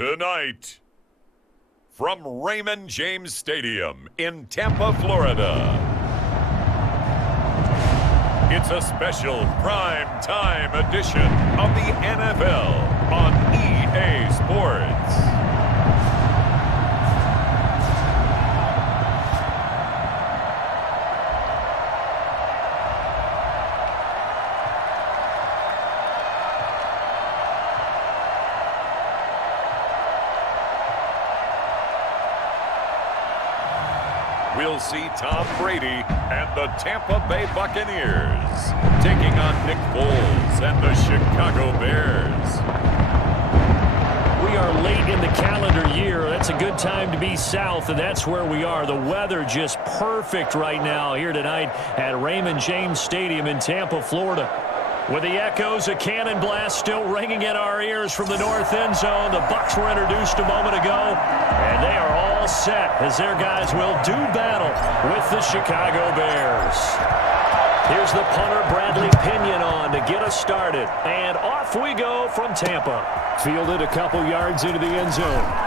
Tonight, from Raymond James Stadium in Tampa, Florida, it's a special prime time edition of the NFL on EA Sports. We'll see Tom Brady and the Tampa Bay Buccaneers taking on Nick Foles and the Chicago Bears. We are late in the calendar year. That's a good time to be south, and that's where we are. The weather just perfect right now here tonight at Raymond James Stadium in Tampa, Florida. With the echoes of cannon blast still ringing in our ears from the north end zone, the Bucs were introduced a moment ago, and they are all set as their guys will do battle with the Chicago Bears. Here's the punter, Bradley Pinion, on to get us started, and off we go from Tampa. Fielded a couple yards into the end zone.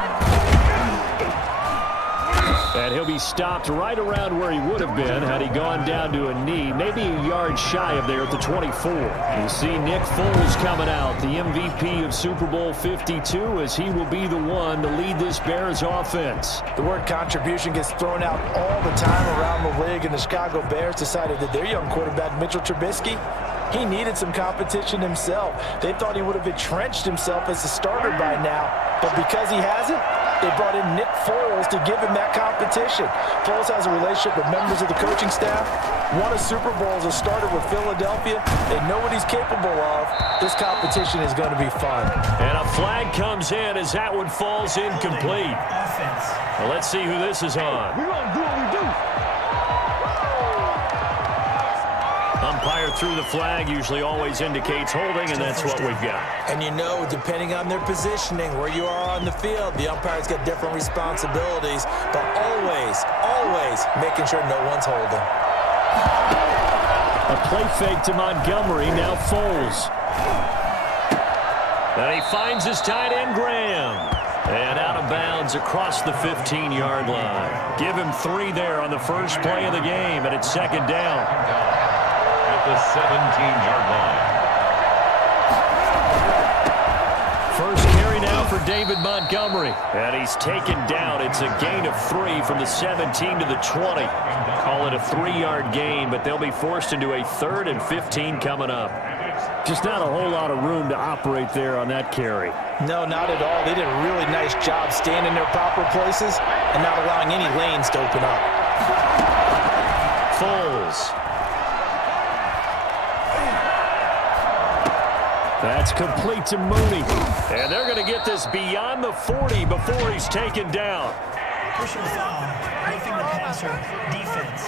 And he'll be stopped right around where he would have been had he gone down to a knee, maybe a yard shy of there at the 24. You see Nick Foles coming out, the MVP of Super Bowl 52, as he will be the one to lead this Bears offense. The word contribution gets thrown out all the time around the league, and the Chicago Bears decided that their young quarterback, Mitchell Trubisky, he needed some competition himself. They thought he would have entrenched himself as a starter by now, but because he hasn't, they brought in Nick Foles to give him that competition. Foles has a relationship with members of the coaching staff, won a Super Bowl as a starter with Philadelphia. They know what he's capable of. This competition is going to be fun. And a flag comes in as that one falls incomplete. Well, let's see who this is on. We're going to do what we do. Umpire through the flag usually always indicates holding, and that's what we've got. And you know, depending on their positioning, where you are on the field, the umpire's got different responsibilities, but always making sure no one's holding. A play fake to Montgomery, now Foles. And he finds his tight end, Graham. And out of bounds across the 15-yard line. Give him 3 there on the first play of the game, and it's second down. At the 17-yard line. First carry now for David Montgomery. And he's taken down. It's a gain of 3 from the 17 to the 20. Call it a 3-yard gain, but they'll be forced into a 3rd and 15 coming up. Just not a whole lot of room to operate there on that carry. No, not at all. They did a really nice job staying in their proper places and not allowing any lanes to open up. Foles. That's complete to Mooney. And they're going to get this beyond the 40 before he's taken down. Personal foul, roughing the passer, defense.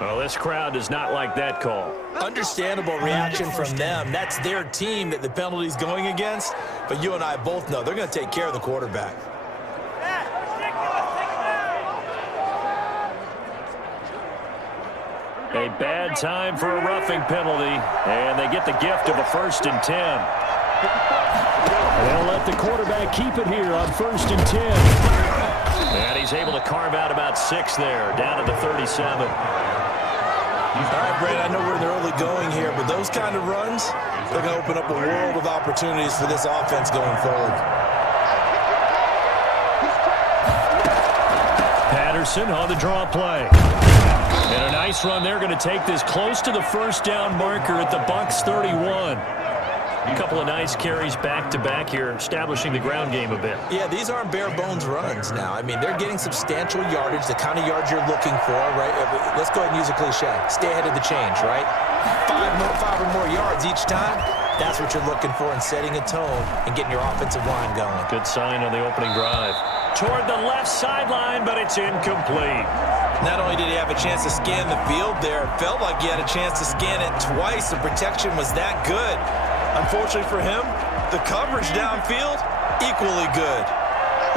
Well, this crowd does not like that call. Understandable reaction from them. That's their team that the penalty's going against. But you and I both know they're going to take care of the quarterback. A bad time for a roughing penalty, and they get the gift of a 1st and 10. They'll let the quarterback keep it here on 1st and 10. And he's able to carve out about 6 there, down to the 37. All right, Brady, I know we're in the early going here, but those kind of runs, they're going to open up a world of opportunities for this offense going forward. Patterson on the draw play. And a nice run. They're going to take this close to the first down marker at the Bucs 31. A couple of nice carries back-to-back here, establishing the ground game a bit. Yeah, these aren't bare-bones runs now. I mean, they're getting substantial yardage, the kind of yards you're looking for, right? Let's go ahead and use a cliche. Stay ahead of the change, right? 5 or more yards each time. That's what you're looking for in setting a tone and getting your offensive line going. Good sign on the opening drive. Toward the left sideline, but it's incomplete. Not only did he have a chance to scan the field there, it felt like he had a chance to scan it twice. The protection was that good. Unfortunately for him, the coverage downfield, equally good.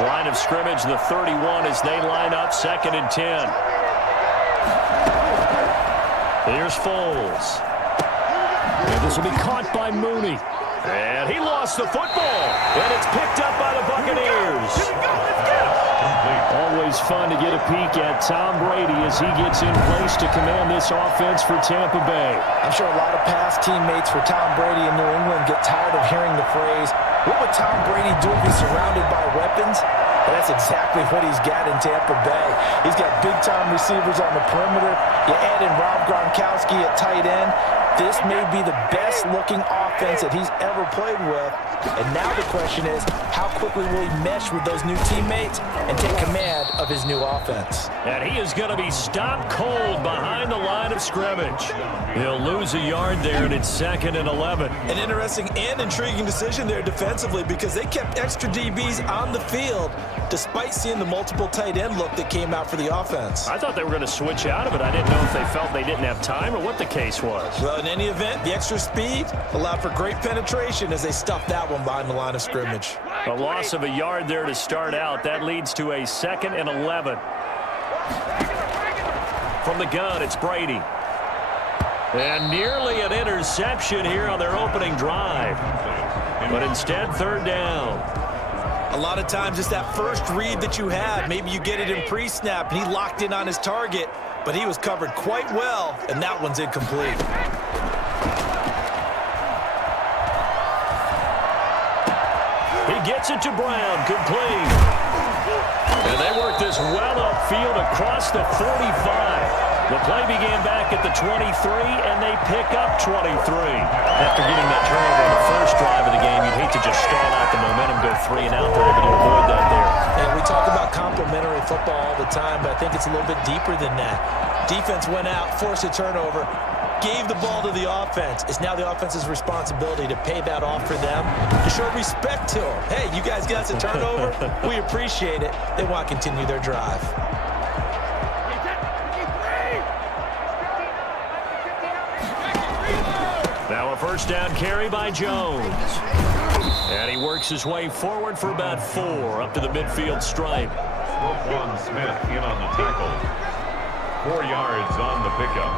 Line of scrimmage, the 31 as they line up, 2nd and 10. Here's Foles. And this will be caught by Mooney. And he lost the football. And it's picked up by the Buccaneers. Always fun to get a peek at Tom Brady as he gets in place to command this offense for Tampa Bay. I'm sure a lot of past teammates for Tom Brady in New England get tired of hearing the phrase, what would Tom Brady do if he's surrounded by weapons? And that's exactly what he's got in Tampa Bay. He's got big-time receivers on the perimeter. You add in Rob Gronkowski at tight end. This may be the best-looking offense that he's ever played with. And now the question is, how quickly will he mesh with those new teammates and take command of his new offense? And he is going to be stopped cold behind the line of scrimmage. He'll lose a yard there, and it's 2nd and 11. An interesting and intriguing decision there defensively because they kept extra DBs on the field despite seeing the multiple tight end look that came out for the offense. I thought they were going to switch out of it. I didn't know if they felt they didn't have time or what the case was. Well, in any event, the extra speed allowed for great penetration as they stuffed that one behind the line of scrimmage. A loss of a yard there to start out. That leads to a 2nd and 11. From the gun, it's Brady. And nearly an interception here on their opening drive. But instead, 3rd down. A lot of times it's that first read that you have. Maybe you get it in pre-snap, and he locked in on his target, but he was covered quite well, and that one's incomplete. He gets it to Brown, complete. And they work this well upfield across the 45. The play began back at the 23, and they pick up 23. After getting that turnover on the first drive of the game, you'd hate to just stall out the momentum, go 3 and out. They're able to avoid that there. And we talk about complementary football all the time, but I think it's a little bit deeper than that. Defense went out, forced a turnover, gave the ball to the offense. It's now the offense's responsibility to pay that off for them, to show respect to them. Hey, you guys got us a turnover. We appreciate it. They want to continue their drive. Now a 1st down carry by Jones. And he works his way forward for about 4 up to the midfield stripe. Roquan Smith in on the tackle. 4 yards on the pickup.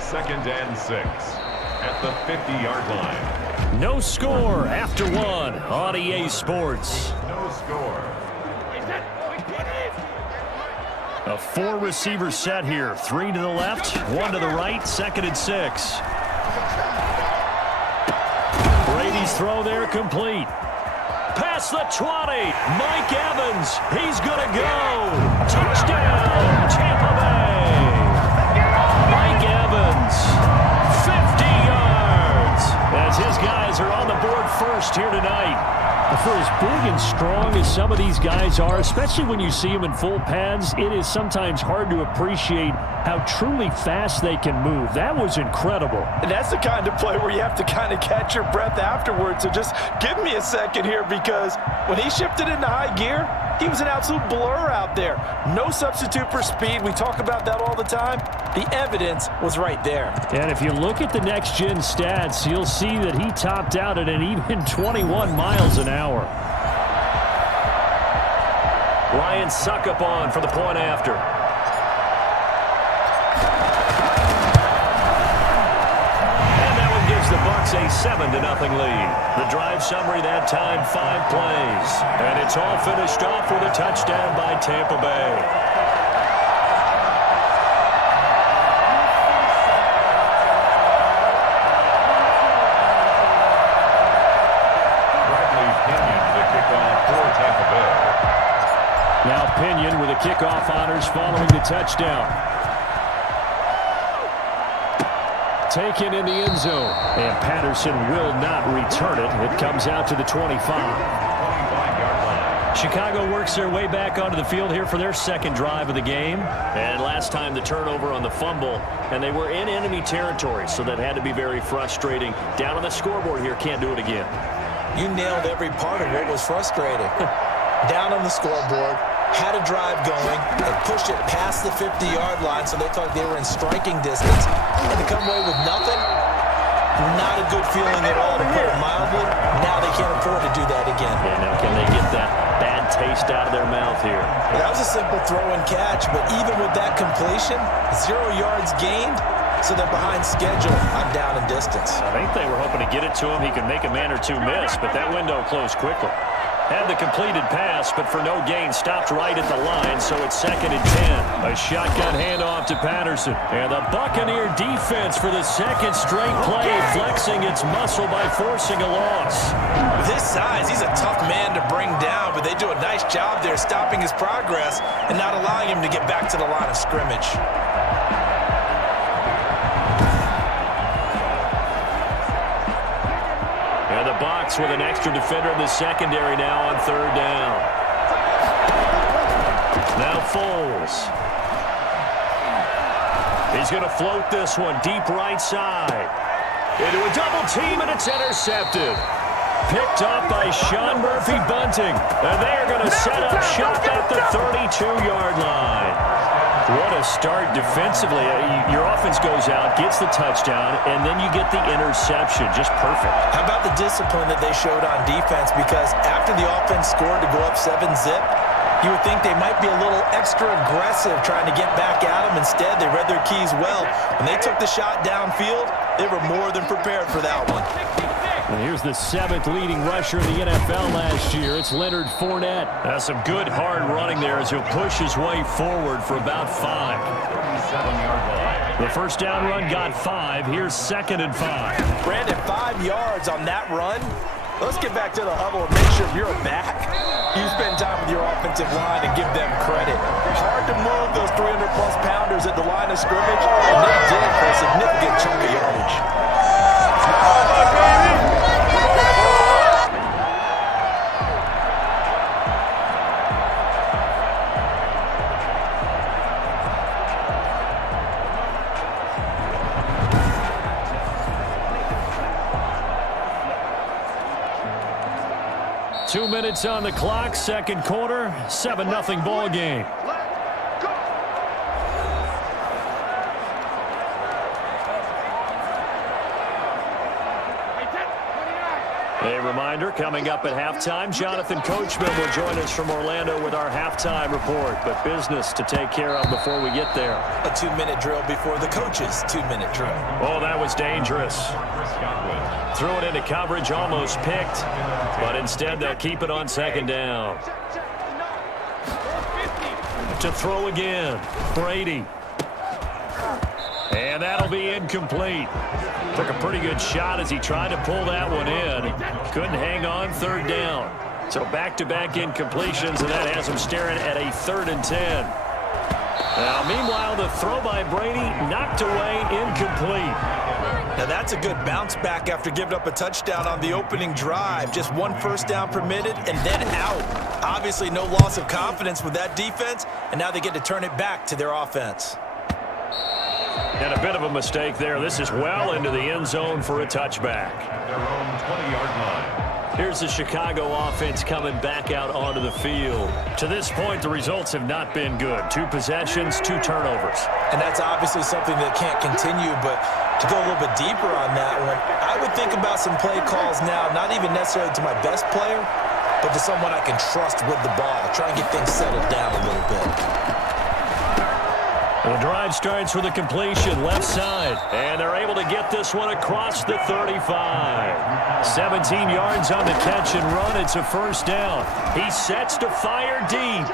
2nd and 6 at the 50-yard line. No score after 1 on EA Sports. No score. A 4-receiver set here. 3 to the left, 1 to the right, 2nd and 6. Brady's throw there complete. Past the 20. Mike Evans. He's going to go. Touchdown, Tampa Bay. Mike Evans, 50 yards. As his guys are on the board first here tonight. For as big and strong as some of these guys are, especially when you see them in full pads, it is sometimes hard to appreciate how truly fast they can move. That was incredible. And that's the kind of play where you have to kind of catch your breath afterwards. So just give me a second here, because when he shifted into high gear, he was an absolute blur out there. No substitute for speed. We talk about that all the time. The evidence was right there. And if you look at the next-gen stats, you'll see that he topped out at an even 21 miles an hour. Ryan Suckup on for the point after. The Bucs a 7-0 lead. The drive summary that time, 5 plays. And it's all finished off with a touchdown by Tampa Bay. Bradley Pinion, the kickoff for Tampa Bay. Now Pinion with the kickoff honors following the touchdown. Taken in the end zone, and Patterson will not return it. It comes out to the 25. 25-yard line. Chicago works their way back onto the field here for their 2nd drive of the game. And last time the turnover on the fumble, and they were in enemy territory, so that had to be very frustrating. Down on the scoreboard here, can't do it again. You nailed every part of what was frustrating. Down on the scoreboard, had a drive going, and pushed it past the 50-yard line, so they thought they were in striking distance. And to come away with nothing, not a good feeling at all, to put it mildly. Now they can't afford to do that again. Yeah, now can they get that bad taste out of their mouth here? Well, that was a simple throw and catch, but even with that completion, 0 yards gained, so they're behind schedule on down and distance. I think they were hoping to get it to him. He could make a man or two miss, but that window closed quickly. Had the completed pass, but for no gain, stopped right at the line, so it's 2nd and 10. A shotgun handoff to Patterson. And the Buccaneer defense for the second straight play, flexing its muscle by forcing a loss. With his size, he's a tough man to bring down, but they do a nice job there stopping his progress and not allowing him to get back to the line of scrimmage. And the Bucs with an extra defender in the secondary now on 3rd down. Now Foles. He's going to float this one deep right side. Into a double team, and it's intercepted. Picked up by Sean Murphy-Bunting. And they're going to set up shop at the 32-yard line. What a start defensively. Your offense goes out, gets the touchdown, and then you get the interception. Just perfect. How about the discipline that they showed on defense? Because after the offense scored to go up 7-zip, you would think they might be a little extra aggressive trying to get back at them. Instead, they read their keys well. When they took the shot downfield, they were more than prepared for that one. And here's the 7th leading rusher in the NFL last year. It's Leonard Fournette. That's some good hard running there as he'll push his way forward for about 5. The first down run got 5. Here's 2nd and 5. Brandon, 5 yards on that run. Let's get back to the huddle and make sure if you're a back, you spend time with your offensive line and give them credit. Hard to move those 300-plus pounders at the line of scrimmage, and they did for a significant chunk of yardage. 2 minutes on the clock, second quarter, 7-0 ball game. A reminder, coming up at halftime, Jonathan Coachman will join us from Orlando with our halftime report, but business to take care of before we get there. A 2-minute drill before the coach's 2-minute drill. Oh, that was dangerous. Threw it into coverage, almost picked, but instead they'll keep it on 2nd down. To throw again, Brady. And that'll be incomplete. Took a pretty good shot as he tried to pull that one in. Couldn't hang on, 3rd down. So back-to-back incompletions, and that has him staring at a 3rd and 10. Now, meanwhile, the throw by Brady knocked away, incomplete. Now, that's a good bounce back after giving up a touchdown on the opening drive. Just 1 first down permitted and then out. Obviously, no loss of confidence with that defense, and now they get to turn it back to their offense. And a bit of a mistake there. This is well into the end zone for a touchback. Their own 20-yard line. Here's the Chicago offense coming back out onto the field. To this point, the results have not been good. 2 possessions, 2 turnovers. And that's obviously something that can't continue, but to go a little bit deeper on that one, I would think about some play calls now, not even necessarily to my best player, but to someone I can trust with the ball. Try and get things settled down a little bit. The drive starts with a completion left side, and they're able to get this one across the 35. 17 yards on the catch and run. It's a first down. He sets to fire deep,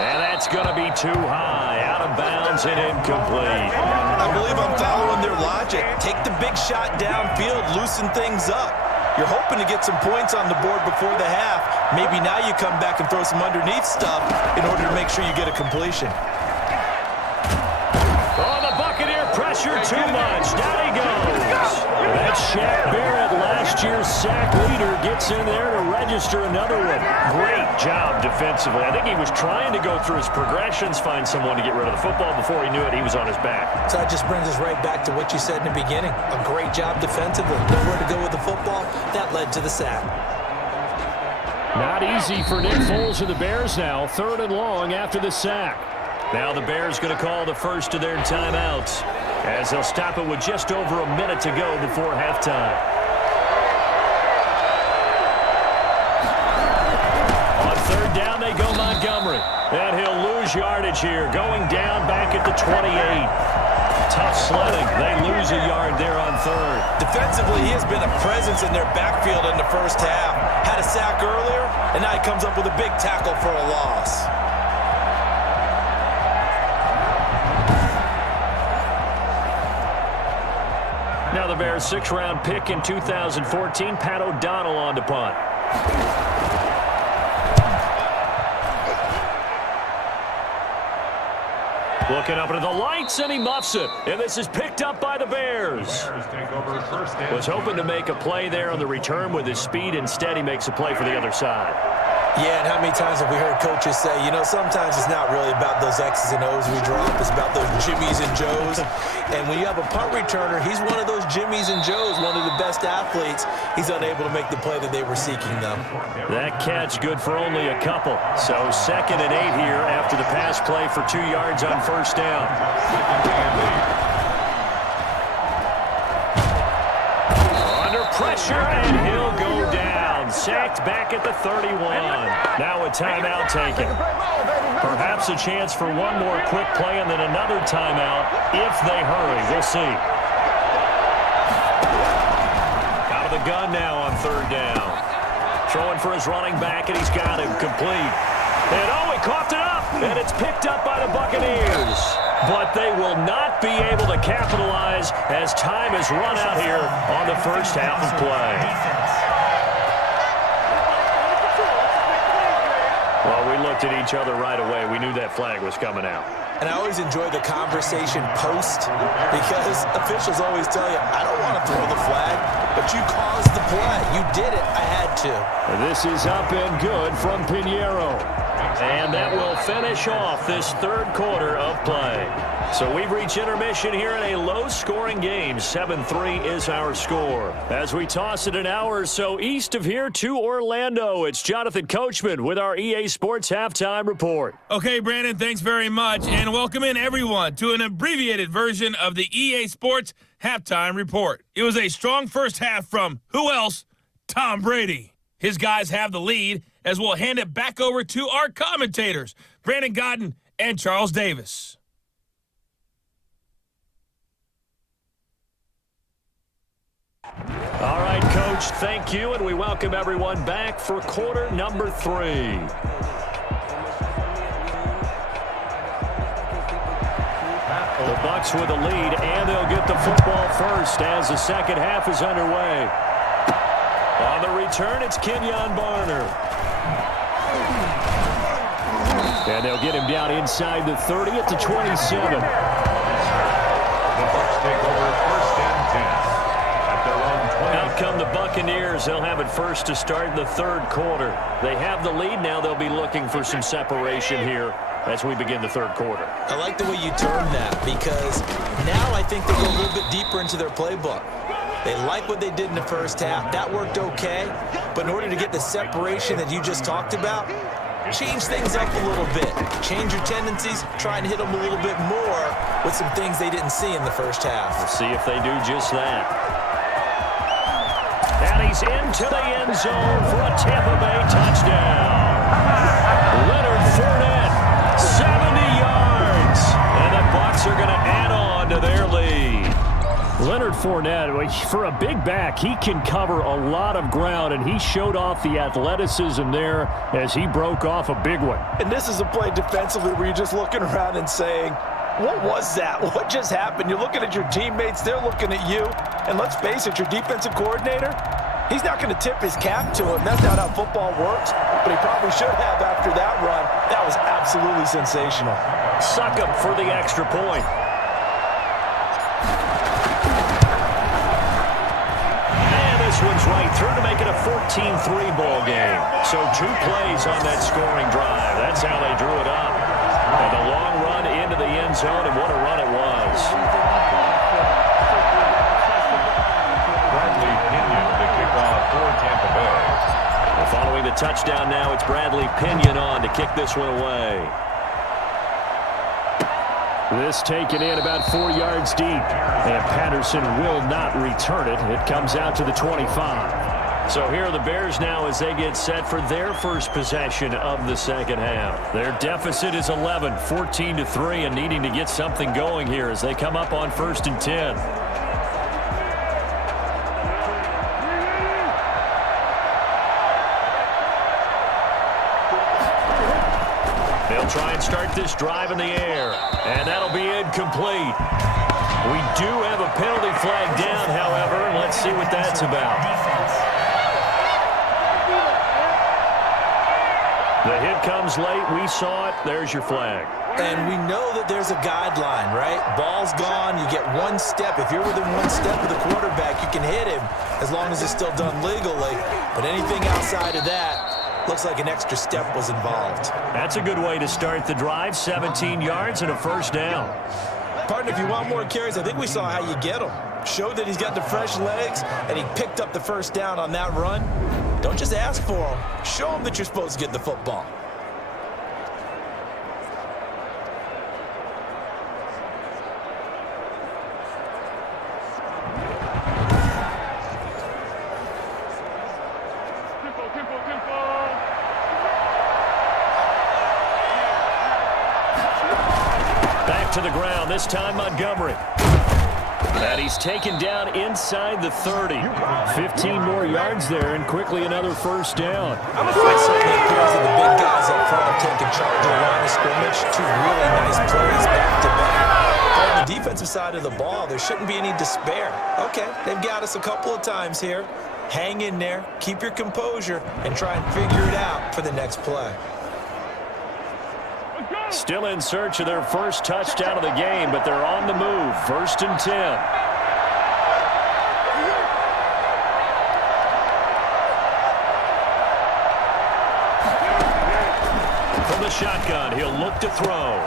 and that's going to be too high, out of bounds and incomplete. I believe I'm following their logic. Take the big shot downfield, loosen things up. You're hoping to get some points on the board before the half. Maybe now you come back and throw some underneath stuff in order to make sure you get a completion. Oh, the Buccaneer pressure too much. Down he goes. That's Shaq Barrett, last year's sack leader, gets in there to register another one. Great job defensively. I think he was trying to go through his progressions, find someone to get rid of the football. Before he knew it, he was on his back. So that just brings us right back to what you said in the beginning. A great job defensively. Nowhere to go with the football. That led to the sack. Not easy for Nick Foles and the Bears now. 3rd and long after the sack. Now the Bears going to call the first of their timeouts as they'll stop it with just over a minute to go before halftime. On 3rd down, they go Montgomery. And he'll lose yardage here, going down back at the 28. Tough sledding. They lose a yard there on third. Defensively, he has been a presence in their backfield in the first half. Had a sack earlier, and now he comes up with a big tackle for a loss. Now the Bears' 6th-round pick in 2014, Pat O'Donnell on to punt. Looking up into the lights, and he muffs it. And this is picked up by the Bears. Was hoping to make a play there on the return with his speed. Instead, he makes a play for the other side. Yeah, and how many times have we heard coaches say, you know, sometimes it's not really about those X's and O's we drop. It's about those Jimmies and Joes. And when you have a punt returner, he's one of those Jimmies and Joes, one of the best athletes. He's unable to make the play that they were seeking, though. That catch good for only a couple. So 2nd and 8 here after the pass play for 2 yards on first down. Under pressure, and he'll go down. Sacked back at the 31. Now a timeout taken. Perhaps a chance for one more quick play and then another timeout if they hurry. We'll see. Out of the gun now on 3rd down. Throwing for his running back, and he's got him complete. And oh, he coughed it up, and it's picked up by the Buccaneers. But they will not be able to capitalize as time has run out here on the first half of play. Well, we looked at each other right away. We knew that flag was coming out. And I always enjoy the conversation post because officials always tell you, I don't want to throw the flag, but you caused the play. You did it. I had to. This is up and good from Pinheiro. And that will finish off this 3rd quarter of play. So we've reached intermission here in a low-scoring game. 7-3 is our score. As we toss it an hour or so east of here to Orlando, it's Jonathan Coachman with our EA Sports Halftime Report. Okay, Brandon, thanks very much. And welcome in, everyone, to an abbreviated version of the EA Sports Halftime Report. It was a strong first half from, who else? Tom Brady. His guys have the lead, as we'll hand it back over to our commentators, Brandon Godden and Charles Davis. All right, Coach, thank you, and we welcome everyone back for quarter number 3. The Bucs with a lead, and they'll get the football first as the second half is underway. On the return, it's Kenyon Barner. And they'll get him down inside the 30 at the 27. The Bucs take over 1st and 10 at their own 20. Out come the Buccaneers. They'll have it first to start the 3rd quarter. They have the lead now. They'll be looking for some separation here as we begin the 3rd quarter. I like the way you termed that because now I think they go a little bit deeper into their playbook. They like what they did in the first half. That worked okay. But in order to get the separation that you just talked about, change things up a little bit. Change your tendencies. Try and hit them a little bit more with some things they didn't see in the first half. We'll see if they do just that. And he's into the end zone for a Tampa Bay touchdown. Leonard Fournette, 70 yards. And the Bucs are going to add on to their lead. Leonard Fournette, for a big back, he can cover a lot of ground, and he showed off the athleticism there as he broke off a big one. And this is a play defensively where you're just looking around and saying, what was that? What just happened? You're looking at your teammates, they're looking at you. And let's face it, your defensive coordinator, he's not going to tip his cap to him. That's not how football works, but he probably should have after that run. That was absolutely sensational. Suck him for the extra point. This one's right through to make it a 14-3 ball game. So 2 plays on that scoring drive. That's how they drew it up. And a long run into the end zone, and what a run it was. Bradley Pinion, the kickoff for Tampa Bay. And following the touchdown now, it's Bradley Pinion on to kick this one away. This taken in about 4 yards deep. And Patterson will not return it. It comes out to the 25. So here are the Bears now as they get set for their first possession of the second half. Their deficit is 11, 14-3, and needing to get something going here as they come up on 1st and 10. They'll try and start this drive in the air, and that'll be incomplete. We do have a penalty flag down, however, and let's see what that's about. The hit comes late. We saw it. There's your flag. And we know that there's a guideline, right? Ball's gone. You get one step. If you're within one step of the quarterback, you can hit him as long as it's still done legally. But anything outside of that, looks like an extra step was involved. That's a good way to start the drive. 17 yards and a first down. Partner, if you want more carries, I think we saw how you get him. Showed that he's got the fresh legs, and he picked up the first down on that run. Don't just ask for him. Show him that you're supposed to get the football. Back to the ground, this time Montgomery. And he's taken down inside the 30. 15 more yards there, and quickly another first down. I'm afraid certainly appears that the big guys up front have taken charge of the line of scrimmage. Two really nice plays back-to-back. But on the defensive side of the ball, there shouldn't be any despair. Okay, they've got us a couple of times here. Hang in there, keep your composure, and try and figure it out for the next play. Still in search of their first touchdown of the game, but they're on the move. 1st and 10. From the shotgun, he'll look to throw.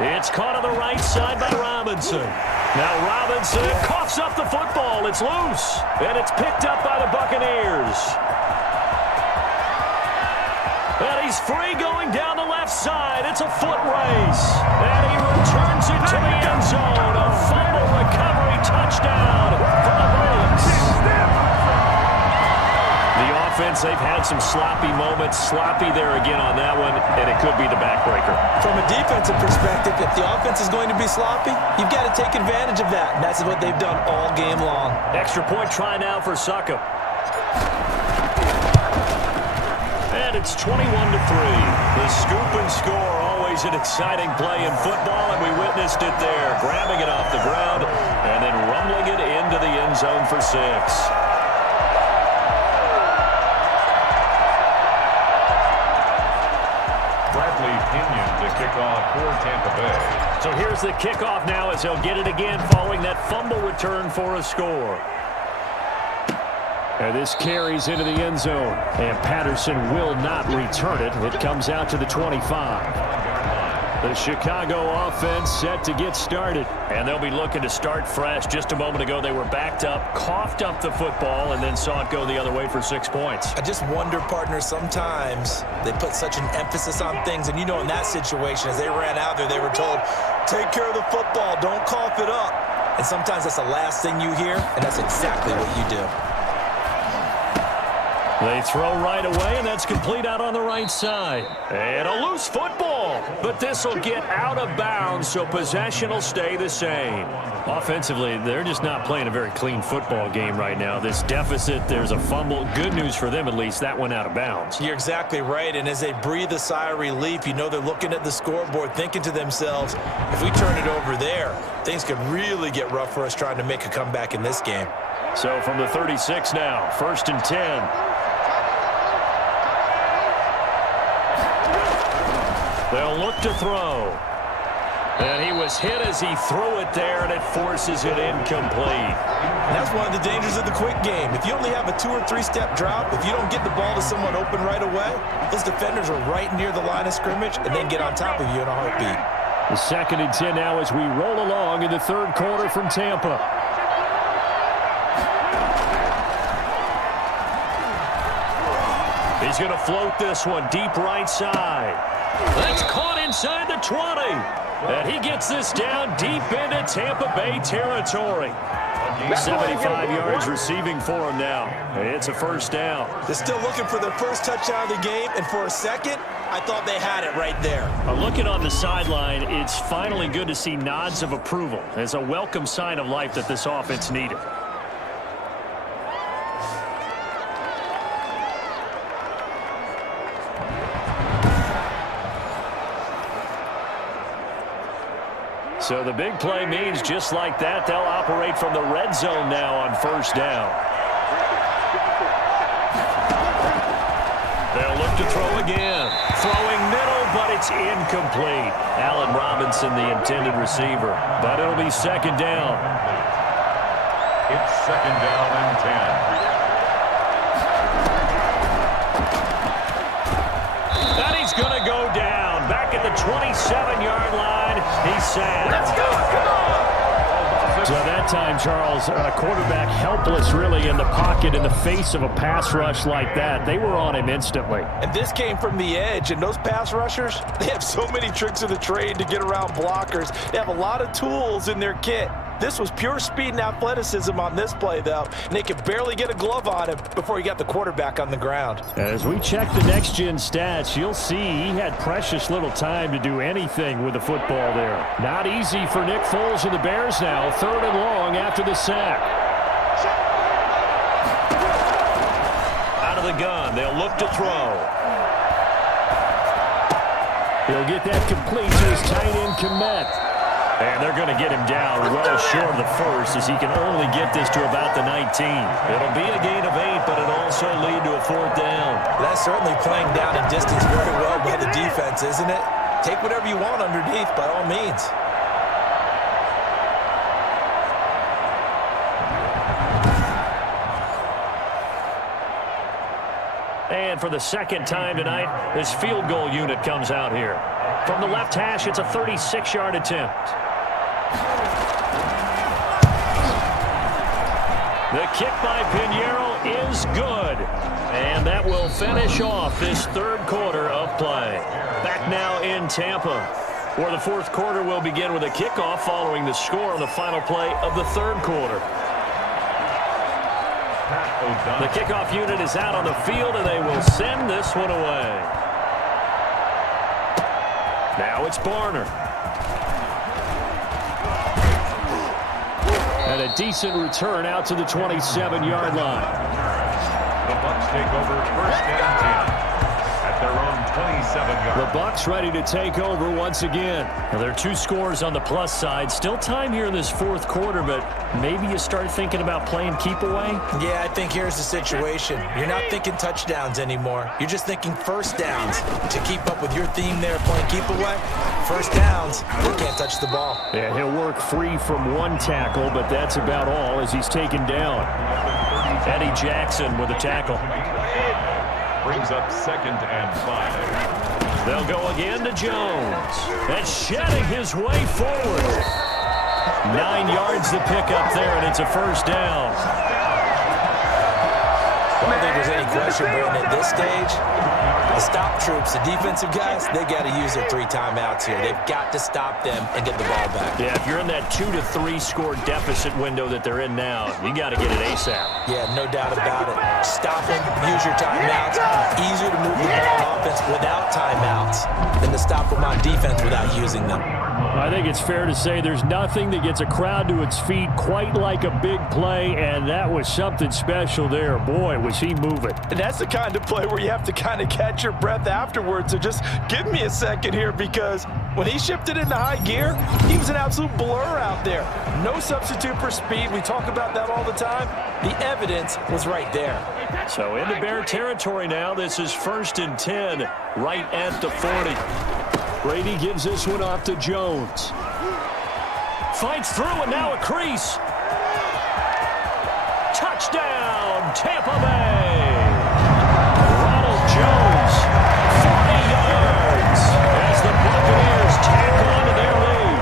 It's caught on the right side by Robinson. Now Robinson coughs up the football. It's loose, and it's picked up by the Buccaneers. And he's free going down the left side. It's a foot race. And he returns it to the end zone. A fumble recovery touchdown for the Bucs. The offense, they've had some sloppy moments. Sloppy there again on that one, and it could be the backbreaker. From a defensive perspective, if the offense is going to be sloppy, you've got to take advantage of that. And that's what they've done all game long. Extra point try now for Suckup. And it's 21-3. The scoop and score, always an exciting play in football, and we witnessed it there. Grabbing it off the ground and then rumbling it into the end zone for 6. Bradley Pinion to kick off for Tampa Bay. So here's the kickoff now as he'll get it again following that fumble return for a score. And this carries into the end zone, and Patterson will not return it. It comes out to the 25. The Chicago offense set to get started, and they'll be looking to start fresh. Just a moment ago, they were backed up, coughed up the football, and then saw it go the other way for 6 points. I just wonder, partner, sometimes they put such an emphasis on things, and you know in that situation, as they ran out there, they were told, take care of the football, don't cough it up. And sometimes that's the last thing you hear, and that's exactly what you do. They throw right away, and that's complete out on the right side. And a loose football, but this will get out of bounds, so possession will stay the same. Offensively, they're just not playing a very clean football game right now. This deficit, there's a fumble. Good news for them, at least. That went out of bounds. You're exactly right, and as they breathe a sigh of relief, you know they're looking at the scoreboard, thinking to themselves, if we turn it over there, things could really get rough for us trying to make a comeback in this game. So from the 36 now, 1st and 10. They'll look to throw. And he was hit as he threw it there, and it forces it incomplete. And that's one of the dangers of the quick game. If you only have a 2- or 3-step drop, if you don't get the ball to someone open right away, those defenders are right near the line of scrimmage and then get on top of you in a heartbeat. The 2nd and 10 now as we roll along in the 3rd quarter from Tampa. He's going to float this one deep right side. That's caught inside the 20. And he gets this down deep into Tampa Bay territory. 75 yards receiving for him now. It's a first down. They're still looking for their first touchdown of the game, and for a second, I thought they had it right there. Looking on the sideline, it's finally good to see nods of approval. It's a welcome sign of life that this offense needed. So the big play means just like that, they'll operate from the red zone now on first down. They'll look to throw again. Throwing middle, but it's incomplete. Allen Robinson, the intended receiver. But it'll be second down. It's second down and 10. And he's going to go down. Back at the 27-yard line. He's sacked. Let's go, come on! So that time, Charles, a quarterback helpless really in the pocket in the face of a pass rush like that. They were on him instantly. And this came from the edge, and those pass rushers, they have so many tricks of the trade to get around blockers. They have a lot of tools in their kit. This was pure speed and athleticism on this play, though, and they could barely get a glove on him before he got the quarterback on the ground. As we check the next-gen stats, you'll see he had precious little time to do anything with the football there. Not easy for Nick Foles and the Bears now, 3rd and long after the sack. Out of the gun, they'll look to throw. He'll get that complete to his tight end Fournette. And they're going to get him down well short of the first as he can only get this to about the 19. It'll be a gain of 8, but it'll also lead to a 4th down. That's certainly playing down in distance very well by the defense, isn't it? Take whatever you want underneath by all means. And for the second time tonight, this field goal unit comes out here. From the left hash, it's a 36-yard attempt. The kick by Pinheiro is good. And that will finish off this 3rd quarter of play. Back now in Tampa, where the 4th quarter will begin with a kickoff following the score on the final play of the 3rd quarter. The kickoff unit is out on the field, and they will send this one away. Now it's Barner. And a decent return out to the 27-yard line. The Bucs take over 1st and 10 at their own 27-yard. The Bucs ready to take over once again. Now, there are 2 scores on the plus side. Still time here in this 4th quarter, but maybe you start thinking about playing keep away? Yeah, I think here's the situation. You're not thinking touchdowns anymore. You're just thinking first downs. To keep up with your theme there, playing keep away, first downs, they can't touch the ball. Yeah, he'll work free from 1 tackle, but that's about all as he's taken down. Eddie Jackson with a tackle. Brings up 2nd and 5. They'll go again to Jones. And shedding his way forward. 9 yards to pick up there, and it's a first down. I don't think there's any question, Brady, at this stage. The stop troops, the defensive guys, they got to use their 3 timeouts here. They've got to stop them and get the ball back. Yeah, if you're in that 2 to 3 score deficit window that they're in now, you got to get it ASAP. Yeah, no doubt about it. Stop them, use your timeouts. Easier to move the ball on offense without timeouts than to stop them on defense without using them. I think it's fair to say there's nothing that gets a crowd to its feet quite like a big play, and that was something special there. Boy, was he moving. And that's the kind of play where you have to kind of catch your breath afterwards. So just give me a second here, because when he shifted into high gear, he was an absolute blur out there. No substitute for speed. We talk about that all the time. The evidence was right there. So into Bear territory now. This is 1st and 10, right at the 40. Brady gives this one off to Jones. Fights through, and now a crease. Touchdown, Tampa Bay. Ronald Jones, 40 yards, as the Buccaneers tack on to their lead.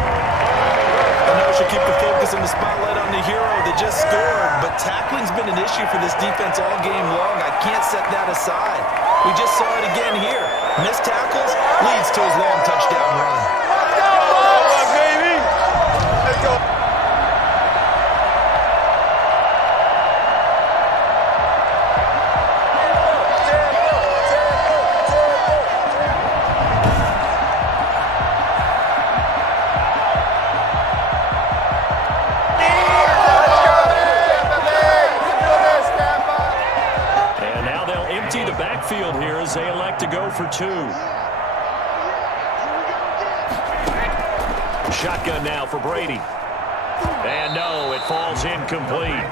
I know we should keep the focus and the spotlight on the hero that just scored, but tackling's been an issue for this defense all game long. I can't set that aside. We just saw it again here. Missed tackles leads to his long touchdown run. Let's go, baby! Let's go. to go for 2. Shotgun now for Brady. And no, it falls incomplete.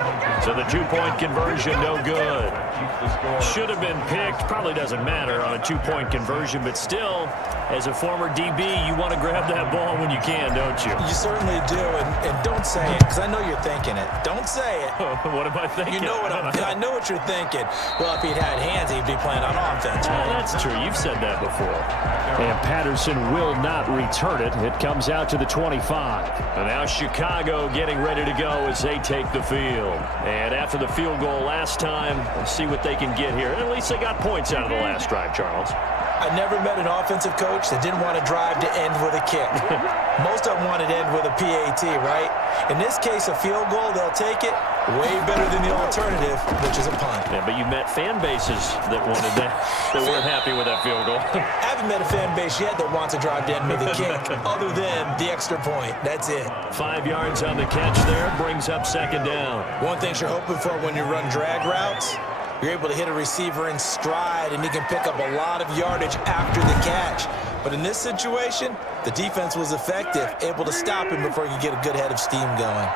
So the 2-point conversion, no good. Should have been picked. Probably doesn't matter on a 2-point conversion, but still, as a former DB, you want to grab that ball when you can, don't you? You certainly do, and don't say it, because I know you're thinking it. Don't say it. What am I thinking? You know what I know what you're thinking. Well, if he'd had hands, he'd be playing on offense. Well, that's true. You've said that before. And Patterson will not return it. It comes out to the 25. And now Chicago getting ready to go as they take the field. And after the field goal last time, let's see what they can get here. At least they got points out of the last drive, Charles. I never met an offensive coach that didn't want to drive to end with a kick. Most of them wanted to end with a PAT, right? In this case, a field goal, they'll take it. Way better than the alternative, which is a punt. Yeah, but you met fan bases that wanted that, that weren't happy with that field goal. I haven't met a fan base yet that wants to drive to end with a kick, other than the extra point. That's it. 5 yards on the catch there, brings up 2nd down. One thing you're hoping for when you run drag routes, you're able to hit a receiver in stride, and he can pick up a lot of yardage after the catch. But in this situation, the defense was effective, able to stop him before he could get a good head of steam going.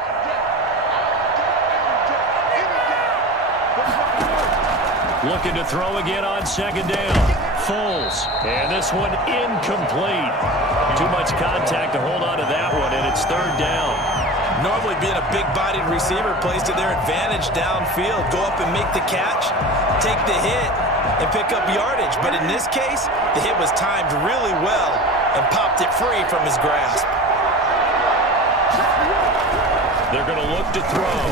Looking to throw again on 2nd down. Foles. And this one incomplete. Too much contact to hold on to that one, and it's 3rd down. Normally being a big-bodied receiver plays to their advantage downfield. Go up and make the catch, take the hit, and pick up yardage. But in this case, the hit was timed really well and popped it free from his grasp. They're going to look to throw.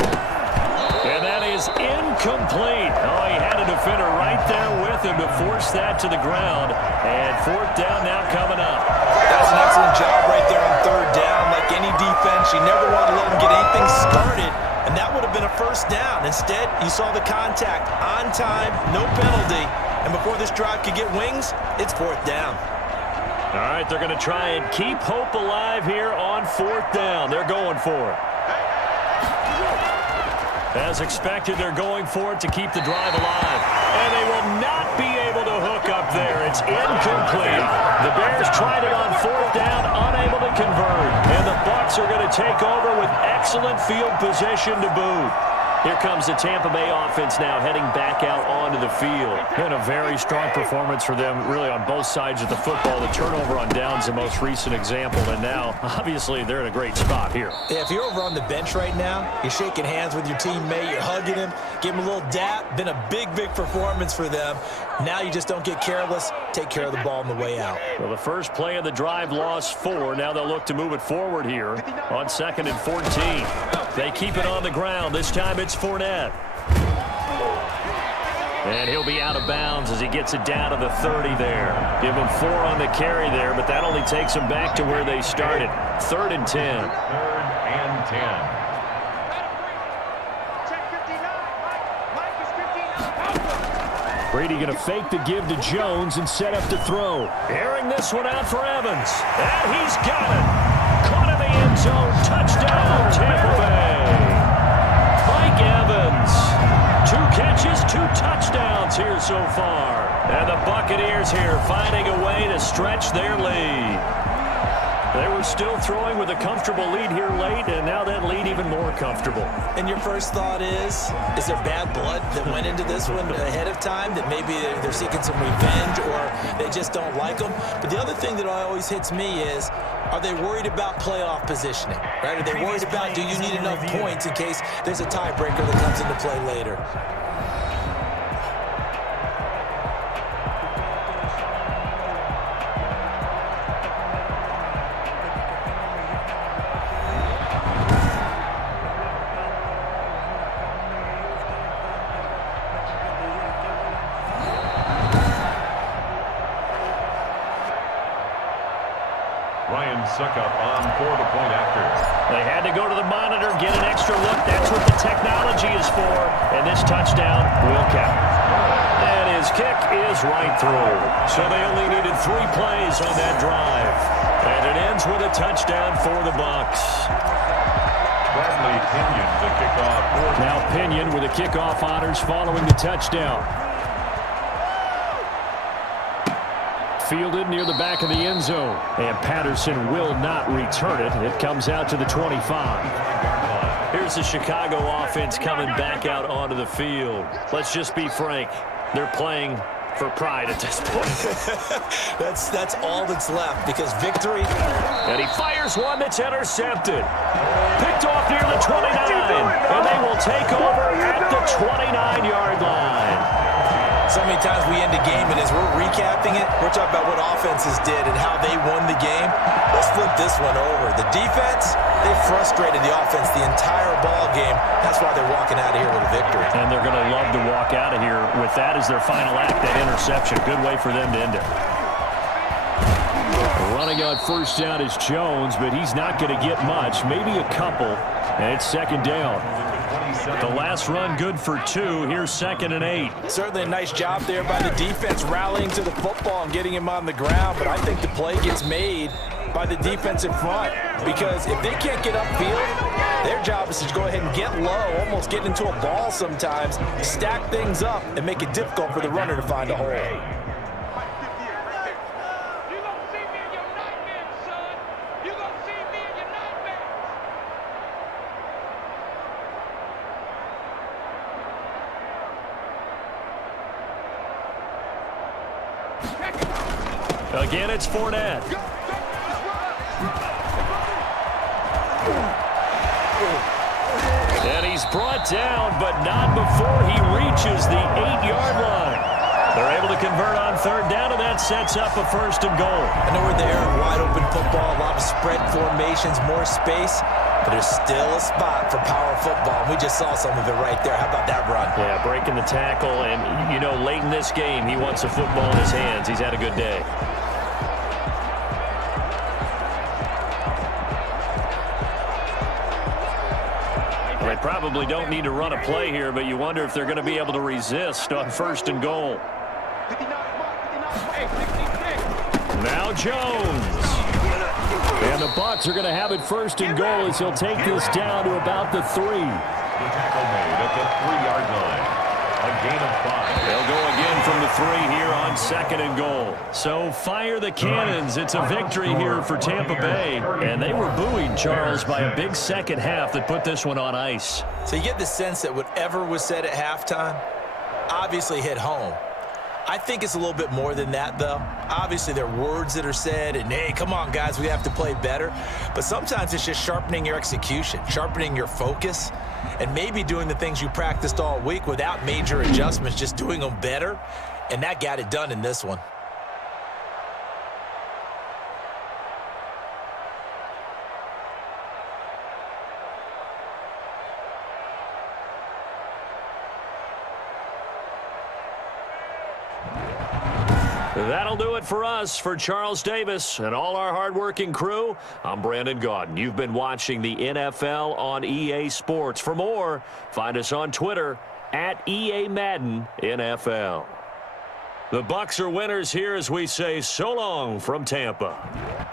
And that is incomplete. Oh, he had a defender right there with him to force that to the ground. And 4th down now coming up. That's an excellent job right there on 3rd down. Like any defense, you never want to let them get anything started, and that would have been a 1st down. Instead, you saw the contact on time, no penalty, and before this drive could get wings, it's 4th down. All right, they're going to try and keep hope alive here on 4th down. They're going for it. As expected, they're going for it to keep the drive alive. And they will not be able to hook up there. It's incomplete. The Bears tried it on 4th down, unable to convert. And the Bucs are going to take over with excellent field position to boot. Here comes the Tampa Bay offense now heading back out onto the field. And a very strong performance for them really on both sides of the football. The turnover on downs the most recent example. And now, obviously, they're in a great spot here. Yeah, if you're over on the bench right now, you're shaking hands with your teammate, you're hugging him, give him a little dap. Been a big, big performance for them. Now you just don't get careless. Take care of the ball on the way out. Well, the first play of the drive lost 4. Now they'll look to move it forward here on 2nd and 14. They keep it on the ground. This time it's Fournette. And he'll be out of bounds as he gets it down to the 30 there. Give him 4 on the carry there, but that only takes them back to where they started. 3rd and 10. 3rd and 10. Brady going to fake the give to Jones and set up to throw. Airing this one out for Evans. And he's got it. Caught in the end zone. Touchdown, Tampa Bay. Mike Evans. 2 catches, 2 touchdowns here so far. And the Buccaneers here finding a way to stretch their lead. They were still throwing with a comfortable lead here late, and now that lead even more comfortable. And your first thought is there bad blood that went into this one ahead of time, that maybe they're seeking some revenge or they just don't like them? But the other thing that always hits me is, are they worried about playoff positioning? Right? Are they worried about, do you need enough points in case there's a tiebreaker that comes into play later? Suckup on for the point after. They had to go to the monitor, get an extra look. That's what the technology is for. And this touchdown will count. And his kick is right through. So they only needed 3 plays on that drive. And it ends with a touchdown for the Bucs. Bradley Pinion, the kickoff. Now Pinion with the kickoff honors following the touchdown. fielded near the back of the end zone. And Patterson will not return it. It comes out to the 25. Here's the Chicago offense coming back out onto the field. Let's just be frank. They're playing for pride at this point. That's all that's left, because victory. And he fires one that's intercepted. Picked off near the 29. And they will take over at the 29-yard line. So many times we end a game, and as we're recapping it, we're talking about what offenses did and how they won the game. Let's flip this one over. The defense, they frustrated the offense the entire ball game. That's why they're walking out of here with a victory. And they're going to love to walk out of here with that as their final act, that interception. Good way for them to end it. Running on first down is Jones, but he's not going to get much, maybe a couple, and it's second down. The last run good for 2. Here's 2nd and 8. Certainly a nice job there by the defense rallying to the football and getting him on the ground, but I think the play gets made by the defensive front, because if they can't get upfield, their job is to go ahead and get low, almost get into a ball sometimes, stack things up, and make it difficult for the runner to find a hole. Again, it's Fournette. And he's brought down, but not before he reaches the 8-yard line. They're able to convert on third down, and that sets up a 1st and goal. I know we're there, wide open football, a lot of spread formations, more space, but there's still a spot for power football. We just saw some of it right there. How about that run? Yeah, breaking the tackle, and, you know, late in this game, he wants the football in his hands. He's had a good day. They probably don't need to run a play here, but you wonder if they're going to be able to resist on 1st and goal. Now Jones. And the Bucs are going to have it 1st and goal as he'll take this down to about the 3. Tackle made at the 3-yard line. A gain of 5. They'll go again from the 3 here on 2nd and goal. So fire the cannons. It's a victory here for Tampa Bay. And they were buoyed, Charles, by a big second half that put this one on ice. So you get the sense that whatever was said at halftime obviously hit home. I think it's a little bit more than that, though. Obviously, there are words that are said, and, hey, come on, guys, we have to play better. But sometimes it's just sharpening your execution, sharpening your focus, and maybe doing the things you practiced all week without major adjustments, just doing them better. And that got it done in this one. That'll do it for us. For Charles Davis and all our hardworking crew, I'm Brandon Gaudin. You've been watching the NFL on EA Sports. For more, find us on Twitter at EA Madden NFL. The Bucs are winners here as we say so long from Tampa.